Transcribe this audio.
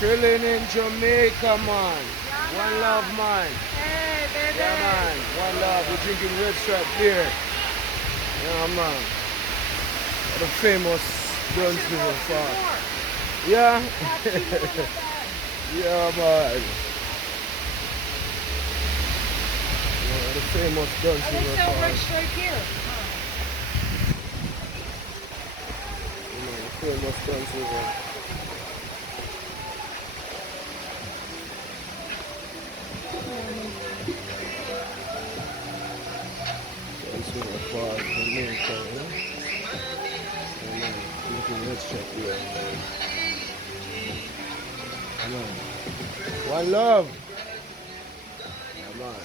Chilling in Jamaica, man. Yeah, One love, man. man. Hey, Yeah, baby. man. One love. We're drinking red stripe beer. Yeah, man. The famous I Guns should River have two Farm. more. Yeah. I have two more in my bag. Yeah, man. Yeah, the famous Guns Oh, they River sell red Farm. stripe here. You know, the famous Guns River. Guns River Farm, Jamaica, yeah? Yeah, man. Drinking red stripe beer. Yeah, man. One love. Yeah, man.